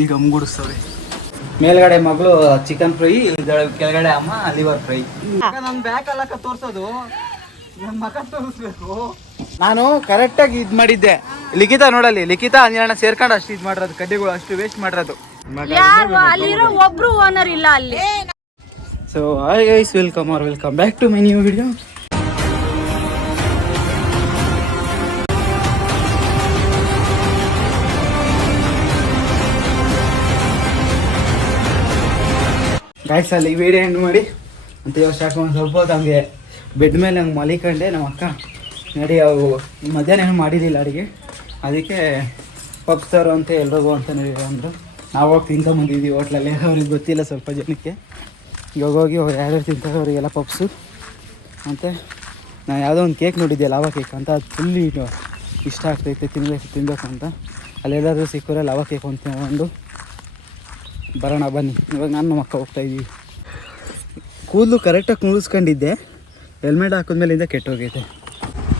ಈಗ ಗಮ್ಗುಡಿಸ್ತವ್ರೆ. ಮೇಲ್ಗಡೆ ಮಗಳು ಚಿಕನ್ ಫ್ರೈ, ಕೆಳಗಡೆ ಅಮ್ಮ ಲಿವರ್ ಫ್ರೈ. ನನ್ ಬ್ಯಾಕ್ ಅಲ್ಲಕ್ಕ ತೋರ್ಸೋದು, ನನ್ ಮಗ ತೋರಿಸ್ಬೇಕು. ನಾನು ಕರೆಕ್ಟಾಗಿ ಇದ್ ಮಾಡಿದ್ದೆ. ಲಿಖಿತಾ ನೋಡಲ್ಲಿ, ಲಿಖಿತಾ ಅಂಜನ ಸೇರ್ಕೊಂಡು ಅಷ್ಟು ಇದ್ ಮಾಡಿರೋದು, ಕಡ್ಡಿಗಳು ಅಷ್ಟು ವೇಸ್ಟ್ ಮಾಡಿರೋದು. ಒಬ್ರು ಓನರ್ ಇಲ್ಲ ಅಲ್ಲಿ. So hi guys, welcome back to my new video. Guys ಅಲ್ಲಿ ಈ ವಿಡಿಯೋ ಎಂಡ್ ಮಾಡಿ ಅಂತ ಇವಾಗ ಸ್ಟಾರ್ಟ್ ಮಾಡಿ. ಸ್ವಲ್ಪ ಹೊತ್ತು ಹಂಗೆ ಬೆಡ್ ಮೇಲೆ ಹಂಗೆ ಮಲಿಕೊಂಡೆ. ನಮ್ಮ ಅಕ್ಕ ನಡಿ ಅವು ಮಧ್ಯಾಹ್ನ ಏನು ಮಾಡಿರಲಿಲ್ಲ ಅಡುಗೆ, ಅದಕ್ಕೆ ಪಪ್ಸ್ ತರೋ ಅಂತ ಎಲ್ರಿಗೂ ಅಂತ ಅಂದರು. ನಾವು ಹೋಗಿ ತಿಂತ ಬಂದಿದ್ದೀವಿ ಹೋಟ್ಲಲ್ಲಿ. ಅವ್ರಿಗೆ ಗೊತ್ತಿಲ್ಲ ಸ್ವಲ್ಪ ಜನಕ್ಕೆ. ಇವಾಗ ಹೋಗಿ ಅವ್ರು ಯಾರ್ಯಾರು ತಿಂತಾರೆ ಅವರಿಗೆಲ್ಲ ಪಪ್ಸು. ಮತ್ತು ನಾನು ಯಾವುದೋ ಒಂದು ಕೇಕ್ ನೋಡಿದ್ದೆ, ಲಾವಾ ಕೇಕ್ ಅಂತ. ಅದು ಫುಲ್ ಇಷ್ಟ ಆಗ್ತೈತೆ, ತಿನ್ಬೇಕು ಅಂತ. ಅಲ್ಲೆಲ್ಲರೂ ಸಿಕ್ಕರೆ ಲಾವಾ ಕೇಕ್ ಅಂತ ತಗೊಂಡು ಬರೋಣ ಬನ್ನಿ. ಇವಾಗ ನಾನು ನಮ್ಮ ಅಕ್ಕ ಹೋಗ್ತಾಯಿದ್ದೀವಿ. ಕೂದಲು ಕರೆಕ್ಟಾಗಿ ಕುಣಿಸ್ಕೊಂಡಿದ್ದೆ, ಹೆಲ್ಮೆಟ್ ಹಾಕಿದ್ಮೇಲಿಂದ ಕೆಟ್ಟೋಗೈತೆ.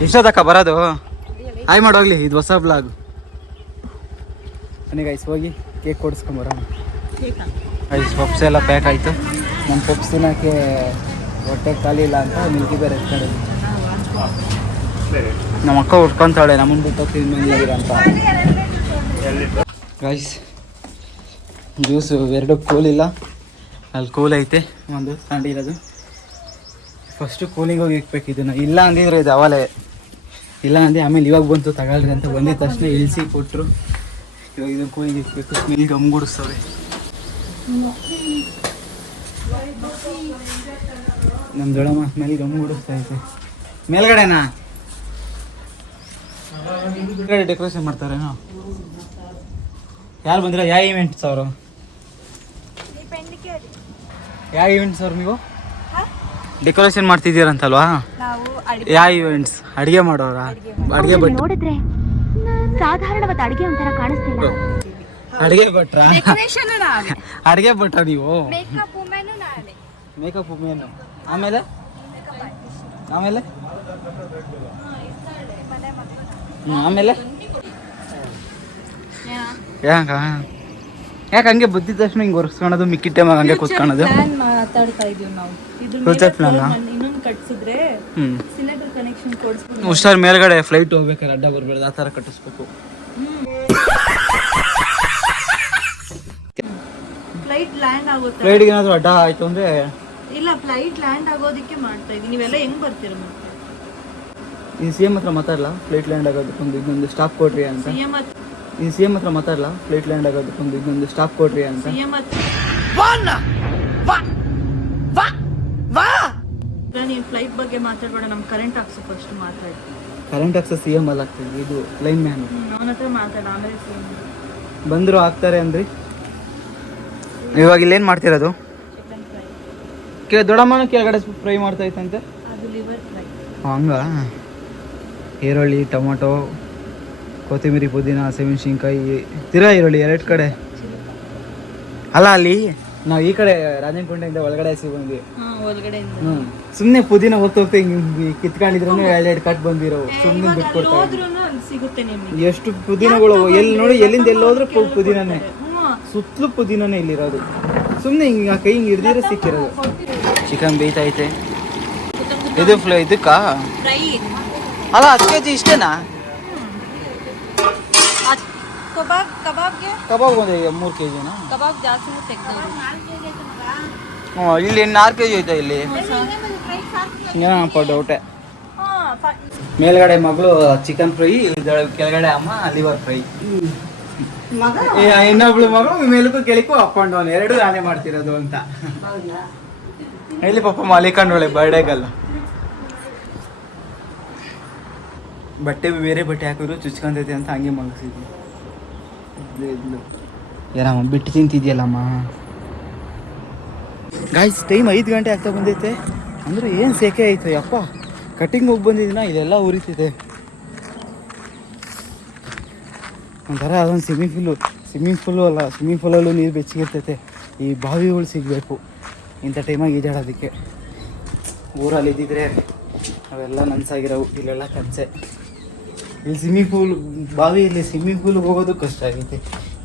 ಎಷ್ಟೊತ್ತಕ್ಕ ಬರೋದು? ಹಾಯ್ ಮಾಡೋಗ್ಲಿ, ಇದು ಹೊಸ ಬ್ಲಾಗ್. ಬನ್ನಿ ಗೈಸ್, ಹೋಗಿ ಕೇಕ್ ಕೊಡಿಸ್ಕೊಂಬರೋಣ. ಗೈಸ್ ಪಪ್ಸ್ ಎಲ್ಲ ಪ್ಯಾಕ್ ಆಯಿತು. ನಮ್ಮ ಪಪ್ಸ್ ತಿನ್ನೋಕ್ಕೆ ಹೊಟ್ಟೆ ಖಾಲಿ ಇಲ್ಲ ಅಂತ ಮಿಲ್ಕಿ ಬೇರೆ ಎತ್ಕೊಂಡಿದ್ವಿ. ನಮ್ಮ ಅಕ್ಕ ಉಟ್ಕೊತಾಳೆ, ನಮ್ಮನ್ನು ಬಿಟ್ಟು ತಿನ್ನಂಗಿಲ್ಲ ಅಂತ. ಗೈಸ್ ಜ್ಯೂಸು ಎರಡು ಕೂಲ್ ಇಲ್ಲ, ಅಲ್ಲಿ ಕೂಲ್ ಐತೆ ಒಂದು ತಗೊಂಡಿರೋದು. ಫಸ್ಟು ಕೂಲಿಂಗ್ ಹೋಗಿ ಇಕ್ಬೇಕು ಇದನ್ನು. ಇಲ್ಲ ಅಂದಿದ್ರೆ ಇದು ಅವಲೇ ಇಲ್ಲ ಅಂದೆ. ಆಮೇಲೆ ಇವಾಗ ಬಂತು ತಗೊಳ್ರಿ ಅಂತ ಬಂದಿದ್ದ ತಕ್ಷಣ ಇಳಿಸಿ ಕೊಟ್ಟರು. ಇವಾಗ ಇದನ್ನು ಕೂಲಿಂಗ್ ಇಕ್ಬೇಕು. ಸ್ಮೆಲ್ ಗಮ್ಗುಡಿಸ್ತವ್ರೆ. ನಮ್ಮ ದೊಡ್ಡಮ್ಮ ಸ್ಮೆಲ್ ಗಮ್ಗುಡಿಸ್ತಾ ಐತೆ. ಮೇಲ್ಗಡೆನಾ ಡೆಕೋರೇಷನ್ ಮಾಡ್ತಾರೇನೋ. ಯಾರು ಬಂದಿರ? ಯಾವ ಇವೆಂಟ್ಸ್ ಅವರು? ಯಾವ ಇವೆಂಟ್ಸ್ ಅವ್ರು? ನೀವು ಡೆಕೋರೇಷನ್ ಮಾಡ್ತಿದ್ದೀರಂತಲ್ವಾ? ಯಾವ ಇವೆಂಟ್ಸ್? ಅಡಿಗೆ ಮಾಡೋರ? ಅಡಿಗೆ ಭಟ್ರು ನೋಡಿದ್ರೆ ಸಾಧಾರಣವಾದ ಅಡಿಗೆ ಒಂಥರ ಕಾಣಿಸ್ತಿಲ್ಲ. ಅಡಿಗೆ ಭಟ್ರ? ಅಡಿಗೆ ಭಟ್ರ ನೀವು? Makeup women. ಆಮೇಲೆ ಆಮೇಲೆ ಆಮೇಲೆ ಯಾಕೆ ಹಂಗೆ ಬುದ್ದಿದ ತಕ್ಷಣ ಹಿಂಗೆ ಒರೆಸ್ಕೊಳೋದು, ಮಿಕ್ಕಿ ಟೈಮಾಗ ಹಂಗೆ ಕೂತ್ಕೊಳ್ಳೋದು? ಹುಷಾರ್, ಮೇಲ್ಗಡೆ ಫ್ಲೈಟ್ ಹೋಗ್ಬೇಕಾದ್ರೆ ಅಡ್ಡ ಬರ್ಬೇಡ, ಆ ಥರ ಕಟ್ಟಿಸ್ಬೇಕು. ಫ್ಲೈಟ್ಗೆ ಏನಾದ್ರು ಅಡ್ಡ ಆಯ್ತು ಅಂದ್ರೆ ಇಲ್ಲ, ಫ್ಲೈಟ್ ಲ್ಯಾಂಡ್ ಆಗೋದಕ್ಕೆ ಮಾಡ್ತಾ ಇದೀನಿ. ನೀವೆಲ್ಲ ಹೆಂಗ್ ಬರ್ತೀರ? ಈ ಸಿ ಎಂ ಹತ್ರ ಮಾತಾಡಲ್ಲ, ಫ್ಲೈಟ್ ಲ್ಯಾಂಡ್ ಆಗೋದಕ್ಕೊಂದು ಇನ್ನೊಂದು ಸ್ಟಾಪ್ ಕೊಡ್ರಿ ಅಂತ. ಈ ಸಿ ಎಂ ಹತ್ರ ಮಾತಾಡಲ್ಲ, ಫ್ಲೈಟ್ ಲ್ಯಾಂಡ್ ಆಗೋದಕ್ಕೊಂದು ಇನ್ನೊಂದು ಸ್ಟಾಪ್ ಕೊಡ್ರಿ ಅಂತ. ನೀನ್ ಫ್ಲೈಟ್ ಬಗ್ಗೆ ಮಾತಾಡ್ಬೇಡ, ನಮ್ ಕರೆಂಟ್ ಆಕ್ಸೋ ಫಸ್ಟ್ ಮಾತಾಡಿ. ಕರೆಂಟ್ ಆಕ್ಸೋ ಸಿ ಎಂ ಅಲ್ಲಿ ಆಗ್ತದೆ, ಇದು ಲೈನ್ ಮ್ಯಾನ್. ಅವನ ಹತ್ರ ಮಾತಾಡ, ಆಮೇಲೆ ಬಂದ್ರು ಆಗ್ತಾರೆ ಅಂದ್ರಿ. ಇವಾಗ ಇಲ್ಲೇನು ಮಾಡ್ತಿರೋದು? ದೊಡ್ಡಮ್ಮನ ಕೆಳಗಡೆ ಫ್ರೈ ಮಾಡ್ತಾ ಇತ್ತಂತೆ. ಅದು ಲಿವರ್ ಫ್ರೈ. ಹಂಗ ಈರುಳ್ಳಿ, ಟೊಮೊಟೊ, ಕೊತ್ತಂಬರಿ, ಪುದೀನ, ಹಸಿಮೆಣಸಿನ್ಕಾಯಿ, ತಿರಾ ಈರುಳ್ಳಿ ಎರಡು ಕಡೆ ಅಲ್ಲ. ಅಲ್ಲಿ ನಾವು ಈ ಕಡೆ ರಾಜನಗುಂಟೆಯಿಂದ ಒಳಗಡೆ ಬಂದ್ವಿ. ಸುಮ್ಮನೆ ಪುದೀನ ಹೋಗ್ತಾ ಹಿಂಗೆ ಕಿತ್ಕೊಂಡಿದ್ರು ಎರಡು ಕಟ್ ಬಂದಿರೋ. ಸುಮ್ಮನೆ ಬಿಟ್ಕೊಡ್ತಾರೆ. ಎಷ್ಟು ಪುದೀನಗಳು ಎಲ್ಲಿ ನೋಡಿ, ಎಲ್ಲಿಂದ ಎಲ್ಲೋದ್ರೂ ಪುದೀನನೇ, ಸುತ್ತಲೂ ಪುದೀನನೇ ಇಲ್ಲಿರೋದು. ಸುಮ್ಮನೆ ಹಿಂಗೆ ಕೈ ಹಿಂಗೆ ಹಿಡ್ದಿರೋ ಸಿಕ್ಕಿರೋದು. ಚಿಕನ್ ಬೇಯ್ತೈತೆ. ಇದು ಇದಕ್ಕ ಅಲ್ಲ 10 kg ಇಷ್ಟೇನಾ? ಕಬಾಬ್ ಬಂದ 3 kgನಾ? ಕಬಾಬ್ ಜಾಸ್ತಿ ತೆಗ್ದವ್ರು. ಹ್ಞೂ, ಇಲ್ಲಿ 4 kg ಐತೆ ಇಲ್ಲಿ. ಏನಪ್ಪ ಡೌಟೆ. ಮೇಲ್ಗಡೆ ಮಗಳು ಚಿಕನ್ ಫ್ರೈ, ಕೆಳಗಡೆ ಅಮ್ಮ ಲಿವರ್ ಫ್ರೈ. ಇನ್ನೊಬ್ಳು ಮಗಳು ಮೇಲಕ್ಕೂ ಕೆಳಕ್ಕೂ ಅಪ್ ಅಂಡ್ ಡೌನ್ ಎರಡು ನಾನೇ ಮಾಡ್ತಿರೋದು ಅಂತ. ಎಲ್ಲಿ ಪಾಪ ಮಾಲಿಕಂಡೋಳೆ ಬರ್ಡೇಗಲ್ಲ. ಬಟ್ಟೆ ಬೇರೆ ಬಟ್ಟೆ ಹಾಕಿದ್ರು ಚುಚ್ಕೊಂತೈತೆ ಅಂತ ಹಂಗೆ ಮಲಗಿಸಿದ್ವಿ. ಏನಮ್ಮ ಬಿಟ್ಟು ತಿಂತಿದ್ಯಲ್ಲಮ್ಮ. ಗಾಯ್ಸ್ ಟೈಮ್ 5 ಗಂಟೆ ಆಗ್ತಾ ಬಂದೈತೆ. ಅಂದರೆ ಏನು ಸೆಕೆ ಆಯಿತು ಯಪ್ಪ. ಕಟ್ಟಿಂಗ್ ಹೋಗಿ ಬಂದಿದ್ದೀನ, ಇದೆಲ್ಲ ಉರಿತಿದೆ ಒಂಥರ. ಅದೊಂದು ಸ್ವಿಮ್ಮಿಂಗ್ ಪೂಲು ಅಲ್ಲ, ಸ್ವಿಮ್ಮಿಂಗ್ ಪೂಲಲ್ಲೂ ನೀರು ಬೆಚ್ಚಗಿರ್ತೈತೆ. ಈ ಬಾವಿಗಳು ಸಿಗಬೇಕು ಇಂಥ ಟೈಮಾಗಿ ಈಜಾಡೋದಕ್ಕೆ. ಊರಲ್ಲಿ ಇದ್ದಿದ್ರೆ ಅವೆಲ್ಲ ನನ್ಸಾಗಿರೋವು, ಇಲ್ಲೆಲ್ಲ ಕನಸೆ. ಇಲ್ಲಿ ಸ್ವಿಮ್ಮಿಂಗ್ ಪೂಲ್, ಬಾವಿಯಲ್ಲಿ ಸ್ವಿಮ್ಮಿಂಗ್ ಪೂಲ್ಗೆ ಹೋಗೋದು ಕಷ್ಟ ಆಗೈತೆ.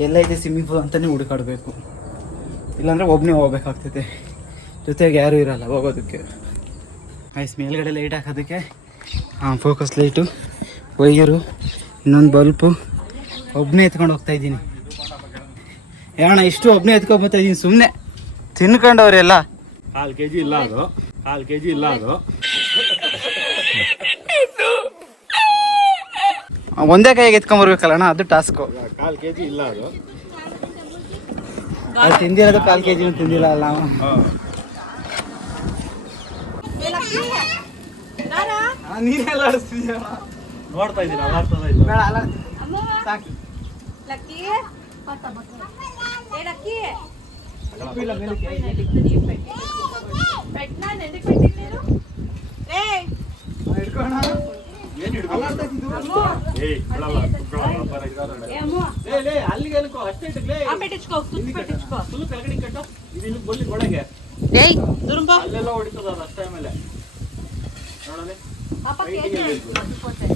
ಎಲ್ಲೈತೆ ಸ್ವಿಮ್ಮಿಂಗ್ ಪೂಲ್ ಅಂತಲೇ ಹುಡುಕಾಡಬೇಕು, ಇಲ್ಲಾಂದರೆ ಒಬ್ಬನೇ ಹೋಗ್ಬೇಕಾಗ್ತೈತೆ, ಜೊತೆಗೆ ಯಾರೂ ಇರಲ್ಲ ಹೋಗೋದಕ್ಕೆ. ಐಸ್ ಮೇಲ್ಗಡೆ ಲೈಟ್ ಹಾಕೋದಕ್ಕೆ ಫೋಕಸ್ ಲೈಟು, ವೈಯರು, ಇನ್ನೊಂದು ಬಲ್ಪು, ಒಬ್ಬನೇ ಎತ್ಕೊಂಡು ಹೋಗ್ತಾಯಿದ್ದೀನಿ. ಯಾಣ ಇಷ್ಟು ಒಬ್ಬನೇ ಎತ್ಕೊಂಡ್ಬರ್ತಾಯಿದ್ದೀನಿ ಸುಮ್ಮನೆ ತಿನ್ಕೊಂಡವ್ರೆಲ್ಲ. 1/2 kg ಇಲ್ಲ ಅದು, 1/2 kg ಇಲ್ಲ ಅದು. ಒಂದೇ ಕೈಗೆ ಎತ್ಕೊಂಬರ್ಬೇಕಲ್ಲ ಅಣ್ಣ, ಅದು ಟಾಸ್ಕು. 1/4 kg ಇಲ್ಲ ಅದು. ಅದು ತಿಂದಿರೋದು 1/4 kg ತಿಂದಿಲ್ಲ ಅಲ್ಲ ನಾವು. ನೀನೆಲ್ಲ ಆಡಿಸ್ತಿದ್ಯಾ? ನೋಡ್ತಾ ಇದ್ದೀನಿ ಅಲ್ಲಾಡ್ತದ ಇಲ್ಲ. ಬೇಡ ಅಲ್ಲ ಸಾಕು. ಹಿಡ್ಕೋಣ. ಏನು ಹಿಡ್ಕೊಳ್ಳ? ಏಯ್ ಬಿಡಲ್ಲ, ಕುತ್ಕೊಳ್ಳಲ್ಲ, ಅಬ್ಬರ ಇದಾರೆ. ಲೇ ಅಲ್ಲಿಗೆ ಅನ್ಕೋ, ಅಷ್ಟೇ ಇಟ್ಲೇ. ಫುಲ್ ಕೆಳಗಡೆ ಕಟ್ಟು. ಇದು ಇಲ್ಲಿ ಬಲ್ಲಿ ಒಳಗೆ ಅಲ್ಲೆಲ್ಲ ಹೊಡಿತದ ಅದು ಅಷ್ಟೇ. ಆಮೇಲೆ ನೋಡಲಿ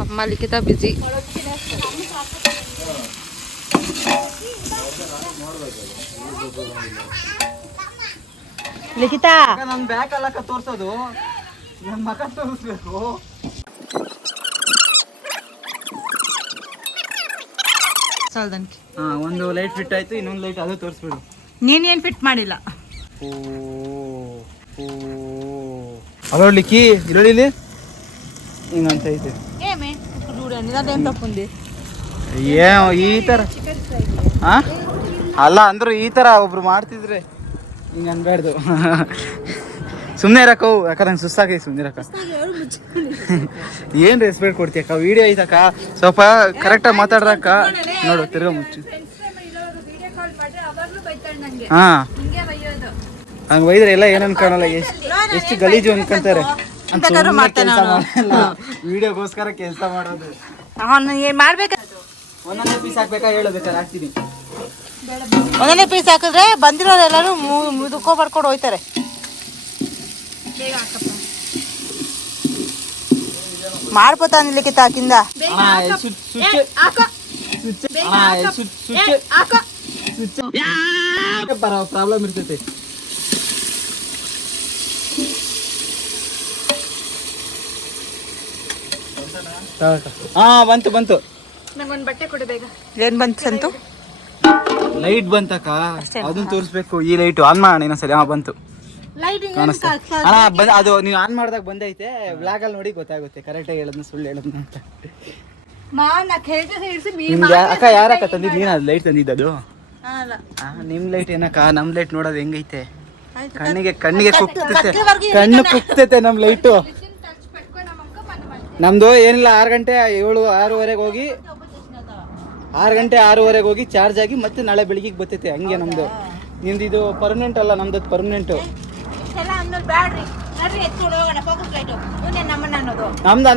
ಅಮ್ಮ ಲಿಖಿತ ಬಿಜಿ. ಲಿಖಿತ ನನ್ನ ಬ್ಯಾಕ್ ಅಲ್ಲಕ್ಕ ತೋರ್ಸೋದು, ನನ್ನ ಮಕ ತೋರಿಸ್ಬೇಕು. ಒಂದು ಲೈಟ್ ಫಿಟ್ ಆಯ್ತು, ಇನ್ನೊಂದು ಲೈಟ್ ಅದು ತೋರಿಸ್ಬಿಡು. ನೀನೇನ್ ಫಿಟ್ ಮಾಡಿಲ್ಲ. ಅಲ್ಲೋಡ್ಲಿಕ್ಕಿ ಇರೋಳಿಲಿ ಹಿಂಗಂತ ಐತೆ. ಈ ಥರ ಅಲ್ಲ ಅಂದ್ರು ಈ ಥರ ಒಬ್ರು ಮಾಡ್ತಿದ್ರೆ ಹಿಂಗೆ ಅನ್ಬಾರ್ದು. ಸುಮ್ಮನೆ ಇರಕ್ಕವು, ಯಾಕಂದ್ರೆ ನಂಗೆ ಸುಸ್ತಾಗಿ ಸುಮ್ಮನೆ ಇರಕ್ಕ. ಏನು ರೆಸ್ಪೆಕ್ಟ್ ಕೊಡ್ತೀಯಕ್ಕ? ವಿಡಿಯೋ ಐತಕ್ಕ, ಸ್ವಲ್ಪ ಕರೆಕ್ಟಾಗಿ ಮಾತಾಡ್ರಕ್ಕ. ನೋಡು ತಿರ್ಗಾ ಮುಚ್ಚು. ಹಾಂ ಹಂಗೆ ಒಯ್ದ್ರೆ ಎಲ್ಲ ಏನು ಅನ್ಕೊಳಲ್ಲ, ಎಷ್ಟು ಗಲೀಜು ಅನ್ಕೊಂತಾರೆ. ವಿಡಿಯೋಗೋಸ್ಕರ ಕೆಲಸ ಮಾಡೋದು. ಒಂದೊಂದೇ ಪೀಸ್ ಹಾಕ್ಬೇಕಾ ಹೇಳಬೇಕಾದ್ರೆ ಹಾಕ್ತೀನಿ. ಒಂದನೇ ಪೀಸ್ ಹಾಕಿದ್ರೆ ಬಂದಿರೋರೆಲ್ಲರೂ ಮುದುಕೋ ಬರ್ಕೊಂಡು ಹೋಯ್ತಾರೆ. ಮಾಡ್ಬೋತಾನ ಲಿಖಿತ ಹಾಕಿಂದ ಪ್ರಾಬ್ಲಮ್ ಇರ್ತೈತೆ. ಬಂತು ಬಂತು. ನಂಗೊಂದು ಬಟ್ಟೆ ಕೊಡು ಬೇಗ. ಏನ್ ಬಂತು ಸಂತು? ಲೈಟ್ ಬಂತಕ್ಕ, ಅದನ್ನ ತೋರಿಸ್ಬೇಕು. ಈ ಲೈಟ್ ಆನ್ ಮಾಡೋಣ ಇನ್ನೊಂದ್ಸಲಿ. ಬಂತು ಕಾಣಿಸ್ತಾ ಅಣ್ಣ. ಅದು ನೀವು ಆನ್ ಮಾಡಿದಾಗ ಬಂದೈತೆ. ವ್ಲಾಗಲ್ಲಿ ನೋಡಿ ಗೊತ್ತಾಗುತ್ತೆ ಕರೆಕ್ಟಾಗಿ ಹೇಳೋದನ್ನ ಸುಳ್ಳು ಹೇಳೋದನ್ನ ಅಂತ. ನಿಮ್ಗೆ ಅಕ್ಕ ಯಾರಕ್ಕ ತಂದಿದ್ದು? ನೀನು ಅದು ಲೈಟ್ ತಂದಿದ್ದದು? ನಿಮ್ ಲೈಟ್ ಏನಕ್ಕ? ನಮ್ ಲೈಟ್ ನೋಡೋದು ಹೆಂಗೈತೆ? ಕಣ್ಣಿಗೆ ಕುಕ್ತೈತೆ, ಕಣ್ಣು ಕುಕ್ತೈತೆ ನಮ್ ಲೈಟು. ನಮ್ದು ಏನಿಲ್ಲ 6 ಗಂಟೆ 6:30 ಹೋಗಿ 6 ಗಂಟೆ 6:30 ಹೋಗಿ ಚಾರ್ಜ್ ಆಗಿ ಮತ್ತೆ ನಾಳೆ ಬೆಳಿಗ್ಗೆ ಬರ್ತೈತೆ. ಹಂಗೆ ನಮ್ದು. ನಿಮ್ದು ಇದು ಪರ್ಮನೆಂಟ್ ಅಲ್ಲ, ನಮ್ದು ಪರ್ಮನೆಂಟು.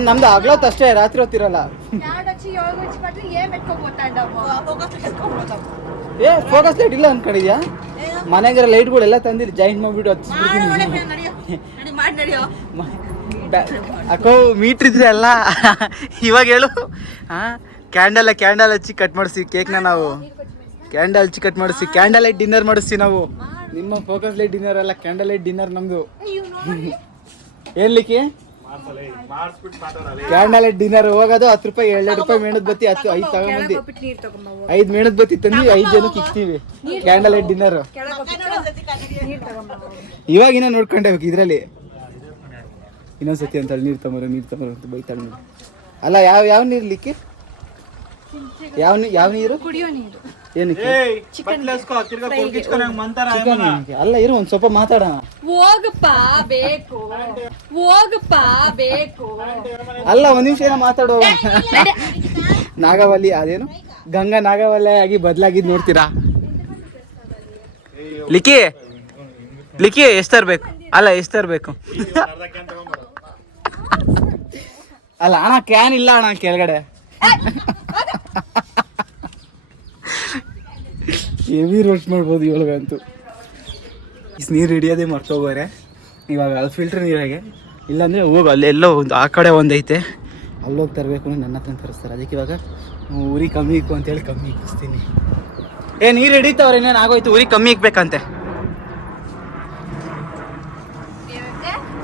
ನಮ್ದು ಆಗ್ಲೊತ್ತು ಅಷ್ಟೇ, ರಾತ್ರಿ ಹೊತ್ತಿರಲ್ಲ. ಏ ಫೋಕಸ್ ಲೈಟ್ ಇಲ್ಲ ಅನ್ಕೊಂಡಿದ್ಯಾ? ಮನೆಗಿರೋ ಲೈಟ್ಗಳೆಲ್ಲ ತಂದಿರಿ, ಜಾಯಿಂಟ್ ಮಾಡ್ಬಿಟ್ಟು ಅಕ್ಕೋ ಮೀಟ್ರ್ ಇದ್ರೆ ಅಲ್ಲ. ಇವಾಗ ಹೇಳು. ಕ್ಯಾಂಡಲ್ ಹಚ್ಚಿ ಕಟ್ ಮಾಡಿಸಿ ಕೇಕ್ನ. ನಾವು ಕ್ಯಾಂಡಲ್ ಹಚ್ಚಿ ಕಟ್ ಮಾಡಿಸಿ ಕ್ಯಾಂಡಲ್ ಲೈಟ್ ಡಿನ್ನರ್ ಮಾಡಿಸ್ತೀವಿ ನಾವು. ನಿಮ್ಮ ಫೋಕಸ್ ಲೈಟ್ ಡಿನ್ನರ್ ಅಲ್ಲ, ಕ್ಯಾಂಡಲ್ ಲೈಟ್ ಡಿನ್ನರ್ ನಮ್ದು. ಏನ್ಲಿಕ್ಕೆ ಕ್ಯಾಂಡಲ್ ಲೈಟ್ ಡಿನ್ನರ್ ಹೋಗೋದು 10 ರೂಪಾಯಿ 2 ರೂಪಾಯಿ ಮೇಣದ ಬತ್ತಿ 5 ತಗೊಂಬಂದು 5 ಮೇಣದ ಬತ್ತಿ ತಂದು 5 ಜನಕ್ಕೆ ಇಕ್ತೀವಿ. ಕ್ಯಾಂಡಲ್ ಲೈಟ್ ಡಿನ್ನರ್ ಇವಾಗಿನ ನೋಡ್ಕೊಂಡೇಬೇಕು. ಇದ್ರಲ್ಲಿ ಇನ್ನೊಂದ್ಸತಿ ಅಂತೇಳಿ ನೀರು ತಗೊಂಬರು ಅಂತ ಬೈತಾಳೆ. ಅಲ್ಲ ಯಾವ ನೀರು ಲಿಕ್ಕಿ? ಯಾವ ನೀರು? ಕುಡಿಯೋ ನೀರು. ಏನಕ್ಕೆ? ಅಲ್ಲ ಇರು, ಒಂದ್ ಸ್ವಲ್ಪ ಮಾತಾಡೋಣ. ಬೇಕು ಅಲ್ಲ ಒಂದ್ ನಿಮಿಷ ಏನೋ ಮಾತಾಡುವ. ನಾಗವಲ್ಲಿ ಅದೇನು ಗಂಗಾ ನಾಗವಲ್ಲಿ ಆಗಿ ಬದಲಾಗಿದ್ ನೋಡ್ತೀರಾ? ಲಿಕ್ಕಿ ಎಷ್ಟು ತರ್ಬೇಕು? ಅಲ್ಲ ಎಷ್ಟು ತರ್ಬೇಕು? ಅಲ್ಲ ಅಣ್ಣ ಕ್ಯಾನ್ ಇಲ್ಲ ಅಣ್ಣ ಕೆಳಗಡೆ. ಹೆವಿ ರೋಸ್ಟ್ ಮಾಡ್ಬೋದು ಇವಾಗಂತೂ. ನೀರು ಹಿಡಿಯೋದೇ ಮರ್ತೋಗೋರೆ ಇವಾಗ. ಅದು ಫಿಲ್ಟರ್ ನೀರಾಗೆ ಇಲ್ಲಾಂದರೆ ಹೋಗಿ ಅಲ್ಲೆಲ್ಲೋ ಒಂದು ಆ ಕಡೆ ಒಂದೈತೆ, ಅಲ್ಲೋಗಿ ತರಬೇಕು. ನನ್ನ ಹತ್ರ ತರಿಸ್ತಾರೆ. ಅದಕ್ಕೆ ಇವಾಗ ಉರಿ ಕಮ್ಮಿ ಇಕ್ಕು ಅಂತೇಳಿ ಕಮ್ಮಿ ಇಕ್ಕಿಸ್ತೀನಿ. ನೀರು ಹಿಡಿತವ್ರೆ, ಇನ್ನೇನು ಆಗೋಯ್ತು, ಊರಿಗೆ ಕಮ್ಮಿ ಇಕ್ಬೇಕಂತೆ.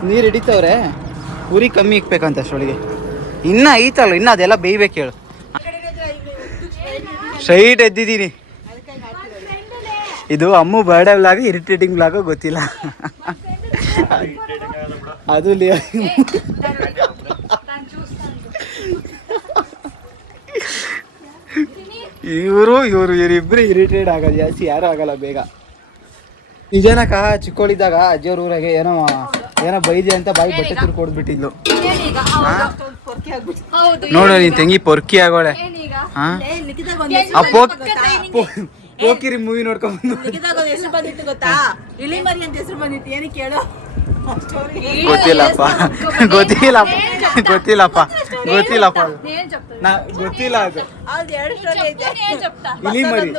ನೀರು ಹಿಡಿತವ್ರೆ, ಊರಿಗೆ ಕಮ್ಮಿ ಇಕ್ಬೇಕಂತೆ ಅಷ್ಟೊಳಗೆ. ಇನ್ನ ಐತಲ್ಲ, ಇನ್ನು ಅದೆಲ್ಲ ಬೇಯ್ಬೇಕು ಹೇಳು. ಸ್ಟ್ರೈಟ್ ಎದ್ದಿದ್ದೀನಿ. ಇದು ಅಮ್ಮು ಬರ್ಡೇ ವ್ಲಾಗ್ ಇರಿಟೇಟಿಂಗ್ ವ್ಲಾಗು ಗೊತ್ತಿಲ್ಲ. ಅದು ಇವರಿಬ್ರು ಇರಿಟೇಟ್ ಆಗೋದು ಜಾಸ್ತಿ, ಯಾರು ಆಗಲ್ಲ ಬೇಗ. ನಿಜನಕ್ಕ ಚಿಕ್ಕೋಳಿದ್ದಾಗ ಅಜ್ಜಿಯವ್ರ ಊರಾಗೆ ಏನೋ ಬೈದಿ ಅಂತ ಬಾಯಿ ಬಟ್ಟೆ ತುರ್ಕು ಕೊಡ್ಬಿಟ್ಟಿದ್ಲು. ನೋಡು ನೀನ್ ತಂಗಿ ಪೊರ್ಕಿ ಆಗೋಳೆ. ಪೋಕಿರಿ ಮೂವಿ ನೋಡ್ಕೊಂಡು ಗೊತ್ತಿಲ್ಲಪ್ಪ ಗೊತ್ತಿಲ್ಲ ಅದು. ಇಲಿ ಮರಿ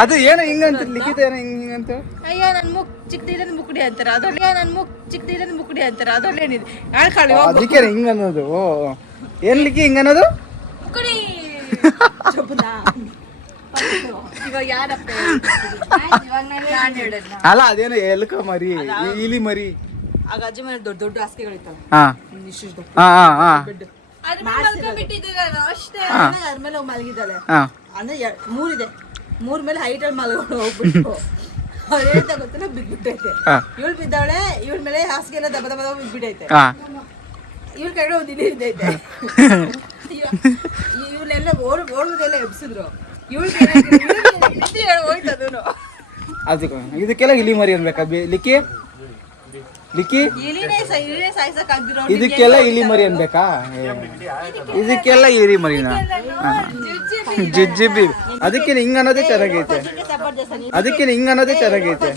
ಅದು ಏನೋ ಹಿಂಗಂತ ಲಿಖಿತ ಏನೋ ಹಿಂಗಂತ. ಅಯ್ಯೋ ನನ್ ಮುಕ್ ಚಿಕ್ಕದಿಲ್ಲ ಮುಕ್ಕಡಿ ಅಂತಾರ, ಅದ್ರಲ್ಲಿ ನನ್ ಮುಕ್ ಚಿಕ್ಕದಿಲ್ಲ ಮುಕ್ಕಡಿ ಅಂತಾರ, ಅದ್ರಲ್ಲೇನಿದೆ ಅದಕ್ಕೆ ಹಿಂಗ ಅನ್ನೋದು. ಏನ್ ಲಿಖಿ ಹಿಂಗ ಅನ್ನೋದು? ಅಲ್ಲ ಅದೇನೋ ಎಲ್ಕ ಮರಿ, ಇಲಿ ಮರಿ. ಆಗ ಅಜ್ಜಿ ಮನೆ ದೊಡ್ಡ ದೊಡ್ಡ ಹಾಸಿಗೆಗಳಿತ್ತಲ್ಲ, ಅದ್ಮೇಲೆ ಮಲಗಿದ್ದಾಳೆ. ಅಂದ್ರೆ ಮೂರಿದೆ, ಮೂರ್ ಮೇಲೆ ಹೈಟ್ ಅಲ್ಲಿ ಮಲಗೋಣ ಹೋಗ್ಬಿಟ್ಟು ಹೇಳ್ತಾ ಗೊತ್ತಿಲ್ಲ ಬಿದ್ಬಿಟ್ಟೈತೆ. ಇವಳು ಬಿದ್ದಾಳೆ, ಇವಳ ಮೇಲೆ ಹಾಸಿಗೆ ಎಲ್ಲ ದಬ ದಬ ಬಿದ್ಬಿಟ್ಟೈತೆ. ಇವಳ ಕಡೆ ಒಂದು ಇಲ್ಲಿ ಇದ್ದೈತೆ. ಇವಳೆಲ್ಲ ಓಡುವುದೆಲ್ಲ ಎಬ್ಸಿದ್ರು. ಅದಕ್ಕೆ ಇದಕ್ಕೆಲ್ಲ ಇಲಿ ಮರಿ ಅನ್ಬೇಕಾ ಲಿಕ್ಕಿ ಲಿಕ್ಕಿ? ಇದಕ್ಕೆಲ್ಲ ಇಲಿ ಮರಿ ಅನ್ಬೇಕಾ? ಇದಕ್ಕೆಲ್ಲ ಇಲಿ ಮರಿನಾ? ಜಿಜ್ಜಿಬಿ. ಅದಕ್ಕೆ ಹಿಂಗ ಅನ್ನೋದೇ ಚೆನ್ನಾಗೈತೆ, ಅದಕ್ಕೆ ಹಿಂಗ ಅನ್ನೋದೇ ಚೆನ್ನಾಗೈತೆ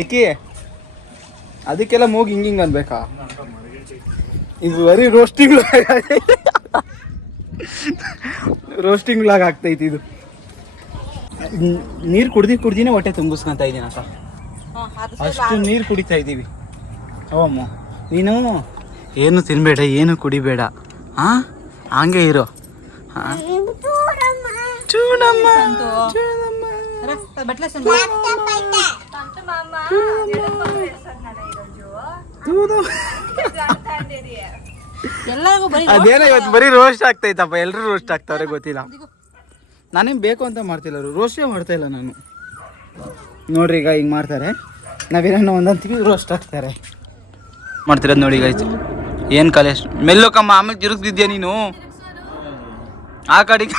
ಲಿಕ್ಕಿ. ಅದಕ್ಕೆಲ್ಲ ಮೂಗಿ ಹಿಂಗ ಅನ್ಬೇಕಾ? ಇದು ಬರೀ ರೋಸ್ಟಿಂಗ್ ಲಾಗ್ ಆಗ್ತೈತಿ ಇದು. ನೀರು ಕುಡ್ದಿನೇ ಹೊಟ್ಟೆ ತುಂಬಿಸ್ಕೊಂತ ಇದ್ದೀನಪ್ಪ, ಅಷ್ಟು ನೀರು ಕುಡಿತಾ ಇದ್ದೀವಿ. ಅವಮ್ಮ ನೀನು ಏನು ತಿನ್ಬೇಡ, ಏನು ಕುಡಿಬೇಡ, ಹಂಗೆ ಇರೋ. ಅದೇನೋ ಇವತ್ತು ಬರೀ ರೋಸ್ಟ್ ಆಗ್ತೈತಪ್ಪ, ಎಲ್ರು ರೋಸ್ಟ್ ಆಗ್ತಾವ್ರೆ ಗೊತ್ತಿಲ್ಲ. ನಾನೇನು ಬೇಕು ಅಂತ ಮಾಡ್ತಿಲ್ಲ, ರೋಸ್ಟೇ ಮಾಡ್ತಾ ಇಲ್ಲ ನಾನು. ನೋಡ್ರಿ ಈಗ ಹಿಂಗೆ ಮಾಡ್ತಾರೆ, ನಾವೇನೋ ಒಂದಂತೀವಿ ರೋಸ್ಟ್ ಆಗ್ತಾರೆ. ಮಾಡ್ತಿರೋದು ನೋಡಿ ಈಗ ಏನು ಕಾಲೇಜ್ ಮೆಲ್ಲೋಕಮ್ಮ, ಆಮೇಲೆ ತಿರುಗ್ತಿದ್ಯಾ ನೀನು ಆ ಕಡೆಗೆ.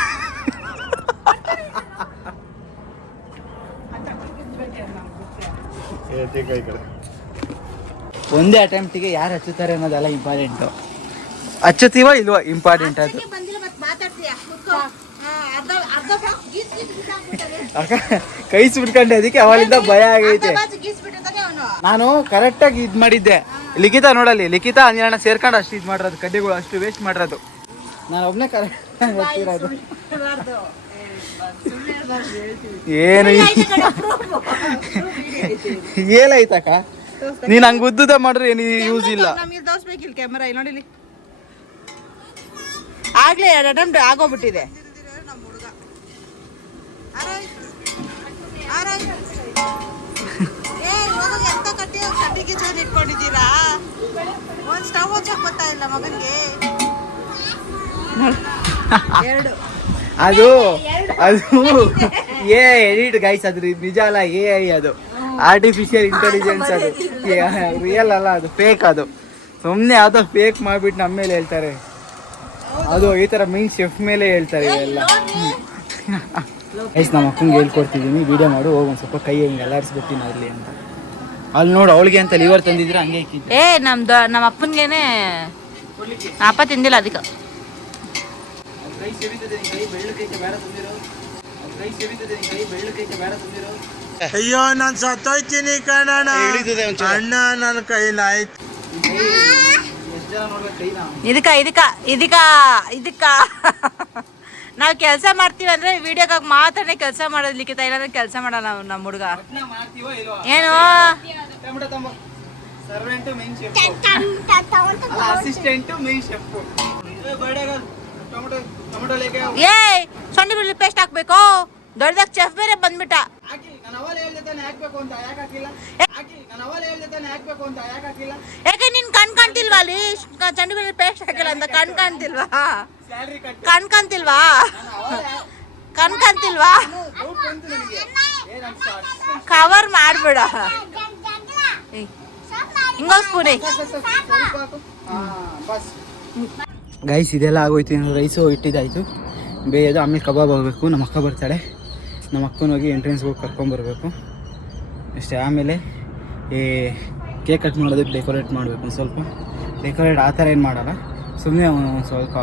ಒಂದೇ ಅಟೆಂಪ್ಟಿಗೆ ಯಾರು ಹಚ್ಚುತ್ತಾರೆ ಅನ್ನೋದೆಲ್ಲ ಇಂಪಾರ್ಟೆಂಟು. ಹಚ್ಚುತ್ತೀವ ಇಲ್ವಾ ಇಂಪಾರ್ಟೆಂಟ್ ಅದು. ಕೈ ಸುಟ್ಕೊಂಡೆ, ಅದಕ್ಕೆ ಅವಳಿಂದ ಭಯ ಆಗೈತೆ. ನಾನು ಕರೆಕ್ಟಾಗಿ ಇದು ಮಾಡಿದ್ದೆ. ಲಿಖಿತ ನೋಡಲ್ಲಿ, ಲಿಖಿತ ಅಂಜನ ಸೇರ್ಕೊಂಡು ಅಷ್ಟು ಇದು ಮಾಡಿರೋದು, ಕಡ್ಡಿಗಳು ಅಷ್ಟು ವೇಸ್ಟ್ ಮಾಡಿರೋದು. ನಾನು ಒಬ್ಬನೇ ಕರೆಕ್ಟ್ ಗೊತ್ತಿರೋದು. ಏನು ಏನಾಯ್ತಕ್ಕ, ನೀನು ಹಂಗೆ ಉದ್ದುದ ಮಾಡ್ರೆ ಏನು ಯೂಸ್ ಇಲ್ಲ. ಕ್ಯಾಮರಾ ಇಲ್ಲಿ ನೋಡಿ, ಆಗ್ಲೇ ಅಟೆಂಪ್ಟ್ ಆಗೋಗ್ಬಿಟ್ಟಿದೆ. ಇಟ್ಕೊಂಡಿದ್ದೀರಾ? ಒಂದ್ ಸ್ಟವ್ ಹಚ್ಚಕ್ ಬರ್ತಾ ಇಲ್ಲ ಮಗನ್ಗೆ. ಅದು ಎಡಿಟ್ ಗೈಸ್, ಅದ್ರ ನಿಜ ಅಲ್ಲ, AI ಅದು ಆರ್ಟಿಫಿಷಿಯಲ್ ಇಂಟೆಲಿಜೆನ್ಸ್. ಅದು ರಿಯಲ್ ಅಲ್ಲ, ಅದು ಫೇಕ್. ಅದು ಸುಮ್ಮನೆ ಯಾವುದೋ ಫೇಕ್ ಮಾಡಿಬಿಟ್ಟು ನಮ್ಮ ಮೇಲೆ ಹೇಳ್ತಾರೆ. ಅದು ಈ ಥರ ಮೀನ್ ಶೆಫ್ ಮೇಲೆ ಹೇಳ್ತಾರೆ ಇವೆಲ್ಲ. ಗೈಸ್ ನಮ್ಮ ಅಕ್ಕಂಗೆ ಹೇಳ್ಕೊಡ್ತಿದ್ದೀನಿ, ವಿಡಿಯೋ ಮಾಡು ಹೋಗಿ ಒಂದು ಸ್ವಲ್ಪ ಕೈ ಹಿಂಗೆ ಅಲ್ಲಾಡಿಸ್ಬಿಡ್ತೀನಿ ಅಲ್ಲಿ ಅಂತ. ಅಲ್ಲಿ ನೋಡು, ಅವಳಿಗೆ ಅಂತ ಲಿವರ್ ತಂದಿದ್ರೆ ಹಂಗೆ ಇಕ್ಕಿದ್ದೆ. ನಮ್ಮ ಅಪ್ಪನಿಗೇನೆ ಅಪ್ಪ ತಿಂದಿಲ್ಲ ಅದಕ್ಕೆ. ಅಯ್ಯೋ ನಾನು ಸತ್ತೋಯ್ತೀನಿ ಕಣಣ್ಣ, ಅಣ್ಣ ನನ್ನ ಕೈಲಾಯ್ತು. ಇದಕ್ಕ ನಾವು ಕೆಲಸ ಮಾಡ್ತೀವಿ ಅಂದ್ರೆ ವಿಡಿಯೋಗಾಗಿ ಮಾತ್ರ ಕೆಲಸ ಮಾಡೋದು ಲಿಖಿತ, ಇಲ್ಲಾಂದ್ರೆ ಕೆಲಸ ಮಾಡಲ್ಲ ನಮ್ಮ ಹುಡುಗ. ಏನು ಟೊಮೆಟೊ ಲೇಕೆ ಏ ಶುಂಠಿ ಬೆಳ್ಳುಳ್ಳಿ ಪೇಸ್ಟ್ ಹಾಕ್ಬೇಕು. ದೊಡ್ಡದಾಗ ಚೆಫ್ ಬೇರೆ ಬಂದ್ಬಿಟ್ಟ. ಹಾಕಿ ನಾನು ಅವಲೇ ಹೇಳ್ದೆ ತಾನೆ ಹಾಕ್ಬೇಕು ಅಂತ ಯಾಕೆ ಹಾಕಿಲ್ಲ ಹಾಕಿ ನಾನು ಅವಲೇ ಹೇಳ್ದೆ ತಾನೆ ಹಾಕ್ಬೇಕು ಅಂತ ಯಾಕೆ ಹಾಕಿಲ್ಲ ಯಾಕೆ ನಿನ್ ಕಾಣ್ತಿಲ್ವಾ ಅಲ್ಲಿ ಶುಂಠಿ ಬೆಳ್ಳುಳ್ಳಿ ಪೇಸ್ಟ್ ಹಾಕಿಲ್ಲ ಅಂತ ಕಾಣ್ತಿಲ್ವಾ ಸ್ಯಾಲ್ರಿ ಕಟ್ ಕಾಣ್ತಿಲ್ವಾ ಡೌಟ್ ಬಂತು ನನಗೆ ಕವರ್ ಮಾಡ್ಬೇಡ. ಹಿಂಗೋ ಸ್ಪೂನ್ ಬಸ್ ಗೈಸ್ ಇದೆಲ್ಲ ಆಗೋಯ್ತು. ಇನ್ನು ರೈಸು ಇಟ್ಟಿದ್ದಾಯಿತು, ಬೇಯೋದು. ಆಮೇಲೆ ಕಬಾಬ್ ಆಗಬೇಕು. ನಮ್ಮ ಅಕ್ಕ ಬರ್ತಾಳೆ, ನಮ್ಮ ಅಕ್ಕನ ಹೋಗಿ ಎಂಟ್ರೆನ್ಸ್ಗೆ ಹೋಗಿ ಕರ್ಕೊಂಬರ್ಬೇಕು ಅಷ್ಟೇ. ಆಮೇಲೆ ಈ ಕೇಕ್ ಕಟ್ ಮಾಡೋದಕ್ಕೆ ಡೆಕೋರೇಟ್ ಮಾಡಬೇಕು. ಸ್ವಲ್ಪ ಡೆಕೋರೇಟ್ ಆ ಥರ ಏನು ಮಾಡೋಲ್ಲ, ಸುಮ್ಮನೆ ಒಂದು ಸ್ವಲ್ಪ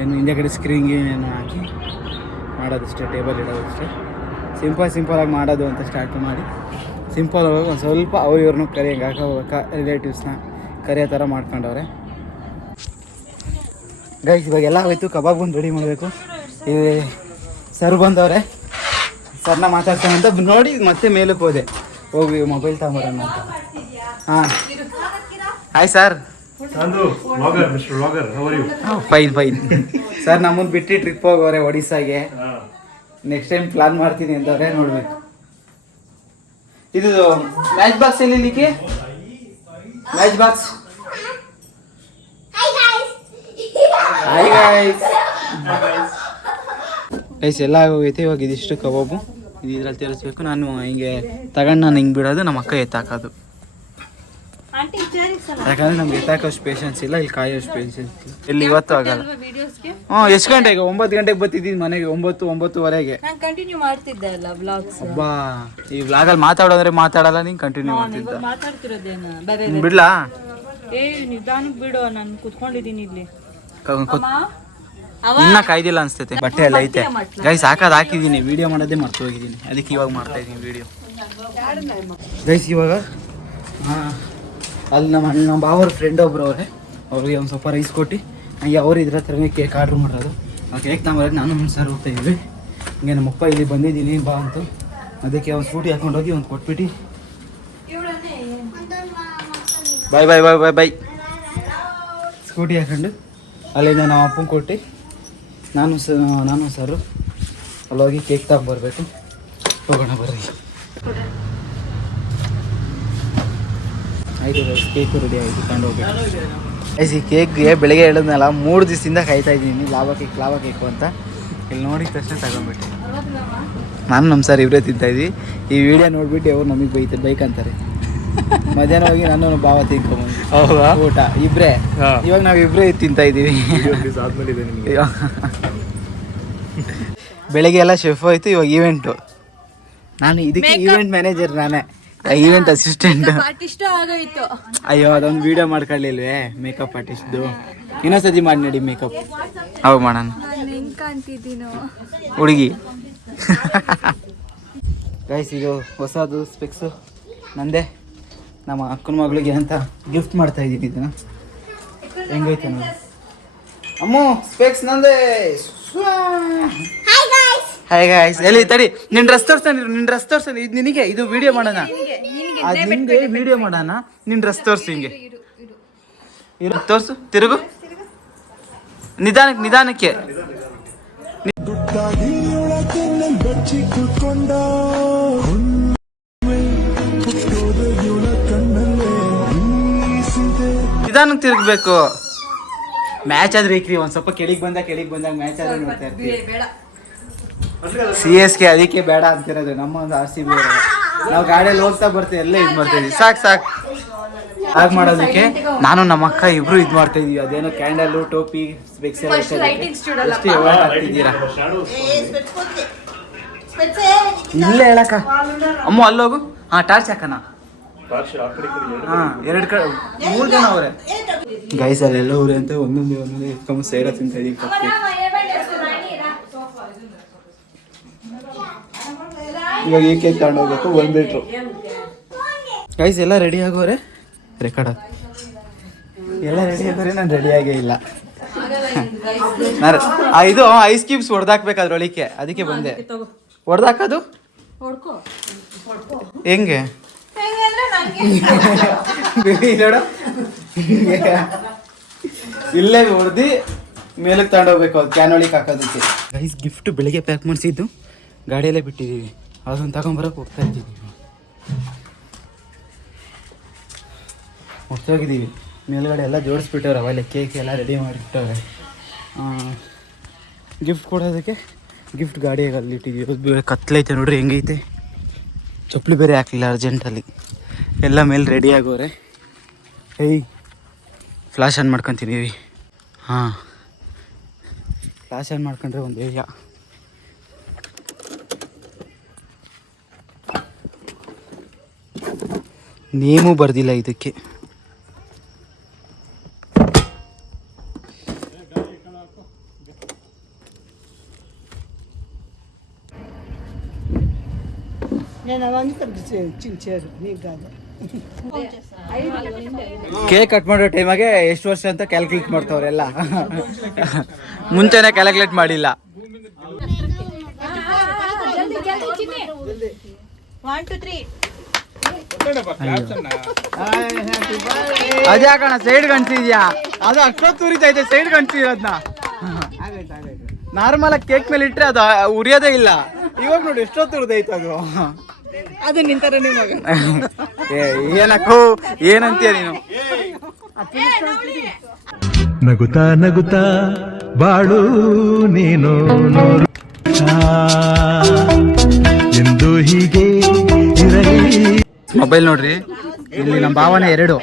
ಏನು ಹಿಂದೆ ಕಡೆ ಸ್ಕ್ರೀನ್ ಏನು ಹಾಕಿ ಮಾಡೋದಷ್ಟೇ, ಟೇಬಲ್ ಇಡೋದಷ್ಟೇ. ಸಿಂಪಲಾಗಿ ಮಾಡೋದು ಅಂತ ಸ್ಟಾರ್ಟ್ ಮಾಡಿ ಸಿಂಪಲ್ ಒಂದು ಸ್ವಲ್ಪ ಅವ್ರು ಇವ್ರನ್ನೂ ಕರಿಯಂಗೆ ಹಾಕೋಬೇಕಾ ರಿಲೇಟಿವ್ಸ್ನ ಕರಿಯೋ ಥರ ಮಾಡ್ಕೊಂಡವ್ರೆ. ಗೈಸ್ ಇವಾಗೆಲ್ಲ ಆಗೋಯ್ತು, ಕಬಾಬ್ ಒಂದು ರೆಡಿ ಮಾಡಬೇಕು. ಈ ಸರ್ ಬಂದವ್ರೆ, ಸರ್ನ ಮಾತಾಡ್ತಾನೆ ಅಂತ ನೋಡಿ ಮತ್ತೆ ಮೇಲಕ್ಕೆ ಹೋದೆ, ಹೋಗಿ ಮೊಬೈಲ್ ತಗೊಂಬರೋಣ ಅಂತ. ಹಾಂ ಹಾಯ್ ಸರ್. ಫೈನ್ ಸರ್ ನಮ್ಮನ್ನು ಬಿಟ್ಟು ಟ್ರಿಪ್ ಹೋಗೋರೆ ಒಡಿಸ್ಸಾಗೆ. ನೆಕ್ಸ್ಟ್ ಟೈಮ್ ಪ್ಲಾನ್ ಮಾಡ್ತೀನಿ ಅಂತವ್ರೆ, ನೋಡ್ಬೇಕು. ಇದು ಮ್ಯಾಚ್ ಬಾಕ್ಸ್ ಎಲ್ಲಿ ನಿಕ್ಕೆ match box. Hi guys. Guys ಎಲ್ಲ ಆಗೋಗೈತೆ. ಇವಾಗ ಇದಿಷ್ಟು ಕಬಾಬು ಇದು ಇದ್ರಲ್ಲಿ ತರಿಸ್ಬೇಕು. ನಾನು ಹಿಂಗೆ ತಗೊಂಡು ನಾನು ಹಿಂಗೆ ಬಿಡೋದು, ನಮ್ಮ ಅಕ್ಕ ಎತ್ತಾಕೋದು. ಯಾಕಂದ್ರೆ ನಮ್ಗೆ ಎತ್ತಾಕೋಷ್ಟು ಪೇಷನ್ಸ್ ಇಲ್ಲ, ಇಲ್ಲಿ ಕಾಯೋಷ್ಟು ಪೇಷನ್ಸ್ ಇಲ್ಲ. ಇಲ್ಲಿ ಇವತ್ತು ಆಗಲ್ಲ. ಎಷ್ಟು ಗಂಟೆಗೆ? 9 ಗಂಟೆಗೆ ಬರ್ತಿದ್ದೀನಿ ಮನೆಗೆ, 9-9:30. ಕಂಟಿನ್ಯೂ ಮಾಡ್ತಿದ್ದೆ ಅಲ್ಲ ವ್ಲಾಗ್ಸ್. ಅಬ್ಬಾ ಈ ವ್ಲಾಗಲ್ಲಿ ಮಾತಾಡೋದ್ರೆ ಮಾತಾಡಲ್ಲ, ನೀನು ಕಂಟಿನ್ಯೂ ಮಾಡ್ತಿದ್ದ. ಮಾತಾಡ್ತಿರೋದೇನು ಬಿಡ್ಲಾ? ಏ ನಿಧಾನಕ್ಕೆ ಬಿಡು, ನಾನು ಕುತ್ಕೊಂಡಿದ್ದೀನಿ ಇಲ್ಲಿ. ಇನ್ನ ಕಾಯ್ದಿಲ್ಲ ಅನ್ಸ್ತೈತೆ. ಬಟ್ಟೆ ಎಲ್ಲ ಐತೆ ಗೈಸ್, ಹಾಕಿದ್ದೀನಿ. ವಿಡಿಯೋ ಮಾಡೋದೇ ಮರ್ತು ಹೋಗಿದ್ದೀನಿ, ಅದಕ್ಕೆ ಇವಾಗ ಮಾಡ್ತಾ ಇದ್ದೀನಿ ವಿಡಿಯೋ. ಗೈಸ್ ಇವಾಗ ಅಲ್ಲಿ ನಮ್ಮ ಬಾವರ ಫ್ರೆಂಡ್ ಒಬ್ರು ಅವ್ರೆ, ಅವ್ರಿಗೆ ಒಂದು ಸ್ವಲ್ಪ ರೈಸ್ ಕೊಟ್ಟು ಹಂಗೆ ಅವ್ರು ಇದ್ರ ಹತ್ರನೇ ಕೇಕ್ ಆರ್ಡ್ರ್ ಮಾಡೋದು. ಆ ಕೇಕ್ ತಗೊಂಬರೋಕೆ ನಾನು ಒಂದು ಸರ್ ಹೋಗ್ತಾ ಇದ್ವಿ. ಹಿಂಗೆ ನಮ್ಮಪ್ಪ ಇಲ್ಲಿ ಬಂದಿದ್ದೀನಿ ಬಾ ಅಂತ, ಅದಕ್ಕೆ ಒಂದು ಸ್ಕೂಟಿ ಹಾಕೊಂಡೋಗಿ ಒಂದು ಕೊಟ್ಬಿಟ್ಟು ಬಾಯ್ ಬಾಯ್ ಬಾಯ್ ಬಾಯ್ ಬಾಯ್ ಸ್ಕೂಟಿ ಹಾಕೊಂಡು ಅಲ್ಲಿಂದ ನಮ್ಮ ಅಪ್ಪನ ಕೊಟ್ಟು ನಾನು ಸರು ಅಲ್ಲೋಗಿ ಕೇಕ್ ತಗೊಂಬರ್ಬೇಕು. ಹೋಗೋಣ ಬರ್ರಿ. ಆಯಿತು ಕೇಕು ರೆಡಿ ಆಯಿತು, ತಗೊಂಡು ಹೋಗ್ಬೇಕು. ಐಸಿ ಕೇಕ್ಗೆ ಬೆಳಗ್ಗೆ ಹೇಳಿದ್ನಲ್ಲ, 3 ದಿವಸದಿಂದ ಕಾಯ್ತಾ ಇದ್ದೀನಿ ಲಾವಾ ಕೇಕು ಅಂತ. ಇಲ್ಲಿ ನೋಡಿದ ತಕ್ಷಣ ತಗೊಂಡ್ಬಿಟ್ಟೆ. ನಾನು ನಮ್ಮ ಸರ್ ಇಬ್ಬರೇ ತಿಂತಾಯಿದ್ವಿ. ಈ ವಿಡಿಯೋ ನೋಡ್ಬಿಟ್ಟು ಅವ್ರು ನಮಗೆ ಬೈಕಂತಾರೆ. ಮಧ್ಯಾಹ್ನ ಹೋಗಿ ನಾನು ಭಾವ ತಿನ್ಕೊಂಬಂದು ಊಟ ಇಬ್ಬರೇ. ಇವಾಗ ನಾವು ಇಬ್ಬರೇ ತಿಂತಾ ಇದ್ದೀವಿ. ಬೆಳಗ್ಗೆ ಎಲ್ಲ ಶೆಫ್ ಆಯಿತು, ಇವಾಗ ಈವೆಂಟು. ನಾನು ಇದಕ್ಕೆ ಈವೆಂಟ್ ಮ್ಯಾನೇಜರ್, ನಾನೇ ಈವೆಂಟ್ ಅಸಿಸ್ಟೆಂಟ್. ಆಗೋಯ್ತು. ಅಯ್ಯೋ ಅದೊಂದು ವಿಡಿಯೋ ಮಾಡ್ಕೊಳ್ಳಿಲ್ವೇ ಮೇಕಪ್ ಆರ್ಟಿಸ್ಟ್ದು. ಇನ್ನೊಂದ್ಸತಿ ಮಾಡಿ ನಡಿ ಮೇಕಪ್. ಅವಾಗ ಮಾಡೋಣ. ಹುಡುಗಿ ಗೈಸ್ ಇದು ಹೊಸದು ಸ್ಪೆಕ್ಸು ನಂದೇ, ನಮ್ಮ ಅಕ್ಕನ ಮಗಳಿಗೆ ಅಂತ ಗಿಫ್ಟ್ ಮಾಡ್ತಾ ಇದ್ದೀನಿ. ಇದನ್ನು ಹೆಂಗೈತೆ ನೋಡಿ ಅಮ್ಮು, ಸ್ಪೆಕ್ಸ್ ನಂದೇ. Hi guys. ಎಲ್ಲಿ ತಡಿ, ನಿನ್ನ ಡ್ರೆಸ್ ತೋರ್ಸಂడి. ಇದು ನಿನಗೆ, ಇದು ವಿಡಿಯೋ ಮಾಡೋಣ. ಅದು ನಿಂಗೆ ವಿಡಿಯೋ ಮಾಡೋಣ. ನಿನ್ನ ಡ್ರೆಸ್ ತೋರಿಸು, ಹಿಂಗೆ ತೋರಿಸು, ತಿರುಗು ನಿಧಾನಕ್ಕೆ. ನಿಧಾನಕ್ಕೆ ತಿರುಗಬೇಕು. ಮ್ಯಾಚ್ ಆದ್ರೆ ಏಕ್ರಿ ಒಂದು ಸ್ವಲ್ಪ ಕೆಳಗೆ ಬಂದಾಗ ಮ್ಯಾಚ್ ಆದ್ರೆ ನೋಡ್ತಾ ಇರ್ತೀವಿ. CSK ಅದಕ್ಕೆ ಬೇಡ ಅಂತಿರೋದು. ನಮ್ಮ ಒಂದು RCB ನಾವು ಗಾಡಿಯಲ್ಲಿ ಹೋಗ್ತಾ ಬರ್ತೀವಿ, ಎಲ್ಲ ಇದು ಮಾಡ್ತಾಯಿದ್ವಿ. ಸಾಕು ಹಾಗೆ ಮಾಡೋದಕ್ಕೆ ನಾನು ನಮ್ಮ ಅಕ್ಕ ಇಬ್ರು ಇದು ಮಾಡ್ತಾ ಇದೀವಿ. ಅದೇನೋ ಕ್ಯಾಂಡಲು, ಟೋಪಿ, ಸ್ಪೆಕ್ಸ್ ಎಲ್ಲ ಹಾಕ್ತಿದ್ದೀರಾ? ಇಲ್ಲೇ ಹೇಳಕ್ಕ ಅಮ್ಮ, ಅಲ್ಲೋಗು. ಟಾರ್ಚ್ ಹಾಕಣ. 3 ಜನ ಅವರೇ ಗೈಸ್. ಅಲ್ಲೆಲ್ಲ ಅವ್ರೆ ಅಂತ ಒಂದೊಂದು ಎತ್ಕೊಂಬ ಸೇರ ತಿಂತ ಇದೀವಿ. ಇವಾಗ ಈ ಕೇಕ್ ತಗೊಂಡೋಗ್ಬೇಕು, 1 ಲೀಟ್ರು. ಗೈಸ್ ಎಲ್ಲ ರೆಡಿ ಆಗೋರೆ, ರೆಕಾರ್ಡ್ ಎಲ್ಲ ರೆಡಿ ಆಗೋರೆ. ನಾನು ರೆಡಿ ಆಗೇ ಇಲ್ಲ. ಇದು ಐಸ್ ಕ್ಯೂಬ್ಸ್ ಹೊಡೆದಾಕ್ಬೇಕು ಅದ್ರೊಳಕ್ಕೆ, ಅದಕ್ಕೆ ಬಂದೆ. ಹೊಡೆದಾಕೋದು ಹೆಂಗೆ ನೋಡು, ಇಲ್ಲೇ ಹೊಡೆದು ಮೇಲಕ್ಕೆ ತಗೊಂಡೋಗ್ಬೇಕು ಅದು ಕ್ಯಾನೊಳಿಗೆ ಹಾಕೋದಕ್ಕೆ. ಗೈಸ್ ಗಿಫ್ಟ್ ಬೆಳಿಗ್ಗೆ ಪ್ಯಾಕ್ ಮಾಡಿಸಿದ್ದು ಗಾಡಿಯಲ್ಲೇ ಬಿಟ್ಟಿದ್ದೀವಿ, ಅದನ್ನು ತಗೊಂಬರಕ್ಕೆ ಹೋಗ್ತಾ ಇದ್ದೀವಿ. ಹೋಗಿದ್ದೀವಿ ಮೇಲ್ಗಡೆ ಎಲ್ಲ ಜೋಡಿಸ್ಬಿಟ್ಟವ್ರೆ, ಅವೆಲ್ಲ ಕೇಕ್ ಎಲ್ಲ ರೆಡಿ ಮಾಡಿಬಿಟ್ಟವ್ರೆ. ಗಿಫ್ಟ್ ಕೊಡೋದಕ್ಕೆ ಗಿಫ್ಟ್ ಗಾಡಿಯಾಗ ಅಲ್ಲಿ ಇಟ್ಟಿದ್ದೀವಿ. ಕತ್ಲೈತೆ ನೋಡ್ರಿ ಹೆಂಗೈತೆ. ಚಪ್ಪಲಿ ಬೇರೆ ಹಾಕಲಿಲ್ಲ ಅರ್ಜೆಂಟಲ್ಲಿ, ಎಲ್ಲ ಮೇಲೆ ರೆಡಿ ಆಗೋರೆ. ಫ್ಲಾಶ್ ಆನ್ ಮಾಡ್ಕೊತೀವಿ. ಹಾಂ, ಫ್ಲಾಶ್ ಆನ್ ಮಾಡ್ಕೊಂಡ್ರೆ ಒಂದು ಬೇಗ. ನೇಮು ಬರ್ದಿಲ್ಲ ಇದಕ್ಕೆ. ಕೇಕ್ ಕಟ್ ಮಾಡೋ ಟೈಮಾಗೆ ಎಷ್ಟು ವರ್ಷ ಅಂತ ಕ್ಯಾಲ್ಕುಲೇಟ್ ಮಾಡ್ತಾವ್ರೆಲ್ಲ. ಮುಂಚೆನೆ ಕ್ಯಾಲ್ಕುಲೇಟ್ ಮಾಡಿಲ್ಲ. ಅದ್ಯಾಕಣ ಸೈಡ್ ಗಂಟಿದ್ಯಾ? ಅದು ಅಷ್ಟೊತ್ತು ಉರಿತೈತೆ ಸೈಡ್ ಗಂಟಿರೋದ್ನ. ನಾರ್ಮಲ್ ಆಗಿ ಕೇಕ್ ಮೇಲೆ ಇಟ್ರೆ ಅದು ಉರಿಯೋದೇ ಇಲ್ಲ. ಇವಾಗ ನೋಡಿ ಎಷ್ಟೊತ್ತು ಉರಿದೈತೆ ಅದು. ಅದು ನಿಂತರ ನಿಮಗೆ ಏನಕ್ಕೋ ಏನಂತೀಯ ನೀನು? ನಗುತ್ತಾ ನಗುತ್ತಾ ಬಾಳು ನೀನು ಎಂದು ಹೀಗೆ ಇರಲಿ. ಮೊಬೈಲ್ ನೋಡ್ರಿ, ಇಲ್ಲಿ ನಮ್ಮ ಭಾವನೆ 2,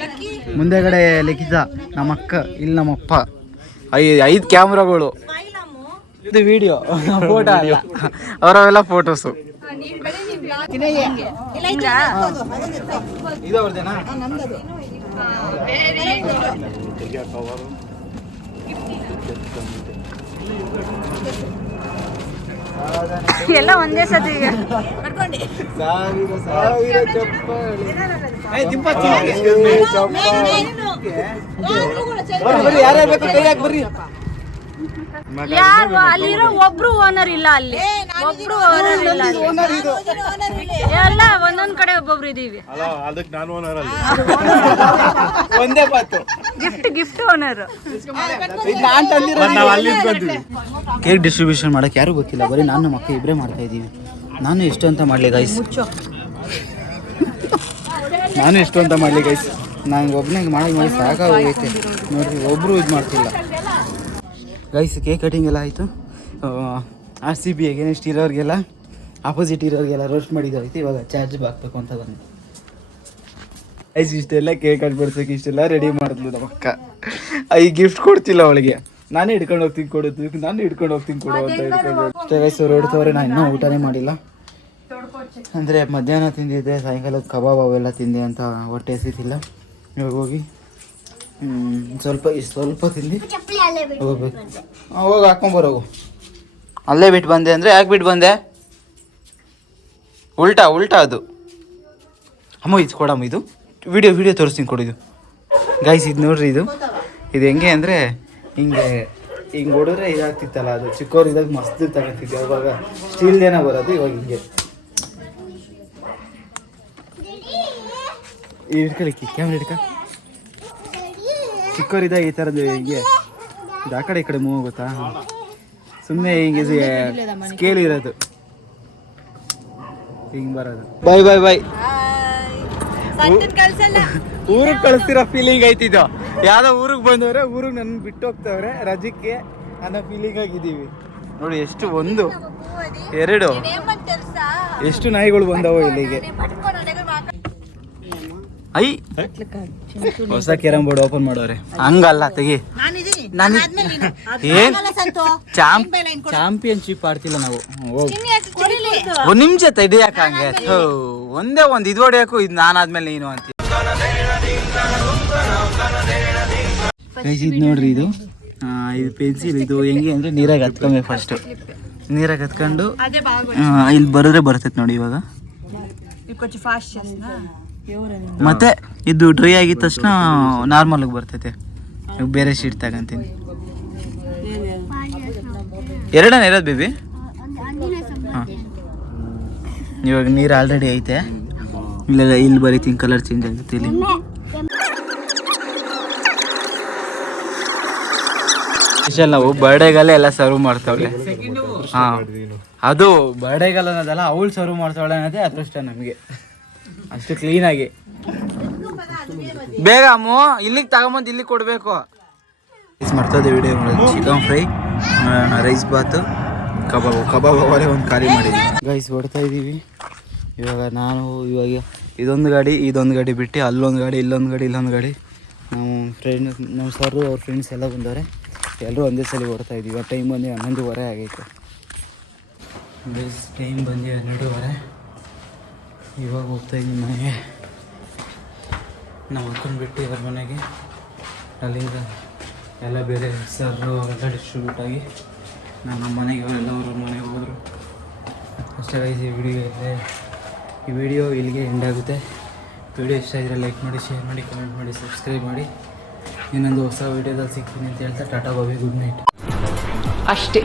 ಮುಂದೆಗಡೆ ಲಿಖಿತ, ನಮ್ಮ ಅಕ್ಕ, ಇಲ್ಲಿ ನಮ್ಮಪ್ಪ, 5 ಕ್ಯಾಮ್ರಾಗಳು. ಇದು ವಿಡಿಯೋ, ಫೋಟೋ ಅಲ್ಲ, ಅವರವೆಲ್ಲ ಫೋಟೋಸು. ಇದು ಅವ್ರದೇನಾ? ಎಲ್ಲ ಒಂದೇ ಸತಿ ಯಾರ್ಯಾರು ಬೇಕು ಕೈ ಹಾಕಿ ಬರ್ರಿ. ಯಾರು ಅಲ್ಲಿರೋ ಒಬ್ರು ಓನರ್ ಇಲ್ಲ, ಅಲ್ಲಿ ಒಬ್ರು ಓನರ್ ಇಲ್ಲ, ಎಲ್ಲ ಒಂದೊಂದ್ ಕಡೆ ಒಬ್ಬೊಬ್ರು ಇದೀವಿ. ಒಂದೇ ಪಾತು ಗಿಫ್ಟ್ ಓನರ್. ಕೇಕ್ ಡಿಸ್ಟ್ರಿಬ್ಯೂಷನ್ ಮಾಡಕ್ಕೆ ಯಾರು ಗೊತ್ತಿಲ್ಲ, ಬರೀ ನಾನು ನಮ್ಮ ಅಕ್ಕ ಇಬ್ಬರೇ ಮಾಡ್ತಾ ಇದ್ದೀವಿ. ನಾನು ಎಷ್ಟು ಅಂತ ಮಾಡಲಿ ಗೈಸ್? ನಾನು ಎಷ್ಟು ಅಂತ ಮಾಡಲಿ ಗೈಸ್? ನಾನು ಒಬ್ಬನೇ ಮಾಡಿ ಸಾಕಾಗೋಗೈತೆ ನೋಡ್ರಿ, ಒಬ್ಬರು ಇದು ಮಾಡ್ತಿಲ್ಲ ಗೈಸ್. ಕೇಕ್ ಕಟಿಂಗ್ ಎಲ್ಲ ಆಯಿತು. RCB ಅಗೇನೆಸ್ಟ್ ಇರೋರಿಗೆಲ್ಲ, ಆಪೋಸಿಟ್ ಇರೋರಿಗೆಲ್ಲ ರೋಸ್ಟ್ ಮಾಡಿದ್ದಾಯ್ತು. ಇವಾಗ ಚಾರ್ಜ್ ಹಾಕ್ಬೇಕು ಅಂತ ಬಂದು ಐಸ್ ಇಷ್ಟೆಲ್ಲ ಕೇಕ್ ಕಟ್ಬಿಡ್ಸೋಕೆ ಇಷ್ಟೆಲ್ಲ ರೆಡಿ ಮಾಡಿದ್ಲು ನಮ್ಮ ಅಕ್ಕ. ಈ ಗಿಫ್ಟ್ ಕೊಡ್ತಿಲ್ಲ ಅವಳಿಗೆ, ನಾನೇ ಹಿಡ್ಕೊಂಡು ಹೋಗ್ತೀನಿ ಕೊಡೋದು, ನಾನು ಹಿಡ್ಕೊಂಡು ಹೋಗ್ತೀನಿ ಕೊಡು ಅಂತ ಹಿಡ್ಕೊಂಡು ಅಷ್ಟೇ ಗೈಸ್. ಹೊರಡ್ತವ್ರೆ. ನಾನು ಇನ್ನೂ ಊಟನೇ ಮಾಡಿಲ್ಲ, ಅಂದರೆ ಮಧ್ಯಾಹ್ನ ತಿಂದಿದ್ದೆ, ಸಾಯಂಕಾಲ ಕಬಾಬ್ ಅವೆಲ್ಲ ತಿಂದೆ ಅಂತ ಹೊಟ್ಟೆ ಹಸಿತಿಲ್ಲ. ಇವಾಗ ಹೋಗಿ ಸ್ವಲ್ಪ ತಿಂದು ಹೋಗ್ಬೇಕು. ಹೋಗಿ ಹಾಕೊಂಬರೋಗು. ಅಲ್ಲೇ ಬಿಟ್ಟು ಬಂದೆ ಅಂದರೆ ಯಾಕೆ ಬಿಟ್ಟು ಬಂದೆ? ಉಲ್ಟಾ ಅದು. ಅಮ್ಮ ಇದು ಕೊಡಮ್ಮ, ಇದು ವಿಡಿಯೋ ತೋರಿಸ್ತೀನಿ ಕೊಡಿದು ಗೈಸ್. ಇದು ನೋಡ್ರಿ, ಇದು ಹೆಂಗೆ ಅಂದರೆ ಹಿಂಗೆ ಹೊಡಿದ್ರೆ ಇದಾಗ್ತಿತ್ತಲ್ಲ, ಅದು ಚಿಕ್ಕವ್ರು ಇದಾಗ ಮಸ್ತ್ ತಗೋತಿದ್ದೆ. ಅವಾಗ ಸ್ಟೀಲ್ದೇನ ಬರೋದು, ಇವಾಗ ಹಿಂಗೆ ಹಿಡ್ಕೊಳ್ಳಿ ಕ್ಯಾಮ್ರಾ ಹಿಡ್ಕ. ಚಿಕ್ಕವರಿದ್ದಾಗ ಈ ಥರದ್ದು ಹಿಂಗೆ ಇದು ಆ ಕಡೆ ಈ ಕಡೆ ಮೂವ್ ಗೊತ್ತಾ, ಸುಮ್ಮನೆ ಹಿಂಗೆ ಸ್ಕೇಲ್ ಇರೋದು ಹಿಂಗೆ ಬರೋದು. ಬಾಯ್ ಊರಿಗೆ ಕಳಿಸ್ತಿರೋ ಫೀಲಿಂಗ್ ಐತಿದ್ದು. ಯಾವುದೋ ಊರಿಗೆ ಬಂದವ್ರೆ, ಊರಿಗೆ ನನ್ನ ಬಿಟ್ಟು ಹೋಗ್ತವ್ರೆ ರಜಕ್ಕೆ ಅನ್ನೋ ಫೀಲಿಂಗ್ ಆಗಿದ್ದೀವಿ ನೋಡಿ. ಎಷ್ಟು 1 2 ಎಷ್ಟು ನಾಯಿಗಳು ಬಂದವ ಇಲ್ಲಿಗೆ. ಹೊಸ ಕ್ಯಾರಂ ಬೋರ್ಡ್ ಓಪನ್ ಮಾಡೋರೆ. ಹಂಗಲ್ಲ ತೆಗಿ, ಏನ್ ಚಾಂಪಿಯನ್ಶಿಪ್ ಆಡ್ತಿಲ್ಲ ನಾವು. ಒಂದ್ ನಿಮಿಷ ತೆಡಿಯಾಕ ಹಂಗೆ ಒಂದೇ ಒಂದು ಇದು ಹೊಡಿಯಾಕು, ಇದು ನಾನಾದ್ಮೇಲೆ ನೀನು ಅಂತ. ಇದು ನೋಡ್ರಿ, ಇದು ಪೆನ್ಸಿಲ್. ಇದು ಹೆಂಗೆ ಅಂದ್ರೆ ನೀರಾಗ ಹತ್ಕೊಬೇಕು ಫಸ್ಟ್. ನೀರಾಗ ಹತ್ಕೊಂಡು ಇಲ್ಲಿ ಬರೋದ್ರೆ ಬರ್ತೈತೆ ನೋಡಿ. ಇವಾಗ ಮತ್ತೆ ಇದು ಡ್ರೈ ಆಗಿದ ತಕ್ಷಣ ನಾರ್ಮಲ್ಗೆ ಬರ್ತೈತೆ. ಬೇರೆ ಶೀಟ್ ತಗೊಂತೀನಿ. 2 ಇರೋದು ಬೇಬಿ. ಹಾಂ, ಇವಾಗ ನೀರು ಆಲ್ರೆಡಿ ಐತೆ. ಇಲ್ಲಿ ಬರೀತೀನಿ, ಕಲರ್ ಚೇಂಜ್ ಆಗುತ್ತೆ ಇಲ್ಲಿ. ಸ್ಪೆಷಲ್ ನಾವು ಬರ್ಡೇಗಲ್ಲೇ ಎಲ್ಲ ಸರ್ವ್ ಮಾಡ್ತಾವಳೆ. ಹಾಂ, ಅದು ಬರ್ಡೇಗಲ್ಲ ಅನ್ನೋದಲ್ಲ, ಅವಳು ಸರ್ವ್ ಮಾಡ್ತಾವಳೆ ಅನ್ನೋದೇ ಅದೃಷ್ಟ ನಮಗೆ. ಅಷ್ಟು ಕ್ಲೀನಾಗಿ. ಬೇಗ ಅಮ್ಮ ಇಲ್ಲಿಗೆ ತಗೊಂಬಂದು ಇಲ್ಲಿಗೆ ಕೊಡಬೇಕು. ರೈಸ್ ಮಾಡ್ತಾಯಿದ್ದೆ ವಿಡಿಯೋ ಮಾಡೋದು. ಚಿಕನ್ ಫ್ರೈ, ರೈಸ್ ಬಾತು, ಕಬಾಬ್ ಅವರೇ ಒಂದು ಖಾಲಿ ಮಾಡಿದ್ವಿ. ಗೈಸ್ ಹೊಡ್ತಾ ಇದ್ದೀವಿ ಇವಾಗ. ಇವಾಗ ಇದೊಂದು ಗಾಡಿ ಬಿಟ್ಟು ಅಲ್ಲೊಂದು ಗಾಡಿ, ಇಲ್ಲೊಂದು ಗಾಡಿ. ನಮ್ಮ ಸರು ಅವ್ರ ಫ್ರೆಂಡ್ಸ್ ಎಲ್ಲ ಬಂದವ್ರೆ. ಎಲ್ಲರೂ ಒಂದೇ ಸಲ ಹೊಡ್ತಾ ಇದ್ದೀವಿ. ಟೈಮ್ ಬಂದು 11:30 ಆಗೈತೆ. ಟೈಮ್ ಬಂದು 12:30. ಇವಾಗ ಹೋಗ್ತಾಯಿದ್ದೀನಿ ಮನೆಗೆ. ನಮ್ಮ ಅಕ್ಕನ ಬಿಟ್ಟು ಅವ್ರ ಮನೆಗೆ. ಅಲ್ಲಿಂದ ಎಲ್ಲ ಬೇರೆ ಸರು ಅವೆಲ್ಲ ಡಿಸ್ಟ್ರಿಬ್ಯೂಟ್ ಆಗಿ ನಮ್ಮ ಮನೆಗೆ ಅವರೆಲ್ಲ ಅವ್ರ ಮನೆಗೆ ಹೋದರು ಅಷ್ಟೇ. ಗೈಸ್ ಈ ವಿಡಿಯೋ ಇಲ್ಲಿಗೆ ಎಂಡ್ ಆಗುತ್ತೆ. ವಿಡಿಯೋ ಇಷ್ಟ ಆಗಿದ್ರೆ ಲೈಕ್ ಮಾಡಿ, ಶೇರ್ ಮಾಡಿ, ಕಮೆಂಟ್ ಮಾಡಿ, ಸಬ್ಸ್ಕ್ರೈಬ್ ಮಾಡಿ. ಇನ್ನೊಂದು ಹೊಸ ವಿಡಿಯೋದಲ್ಲಿ ಸಿಗ್ತೀನಿ ಅಂತ ಹೇಳ್ತಾ ಟಾಟಾ ಬಾಬಿ, ಗುಡ್ ನೈಟ್. ಅಷ್ಟೇ.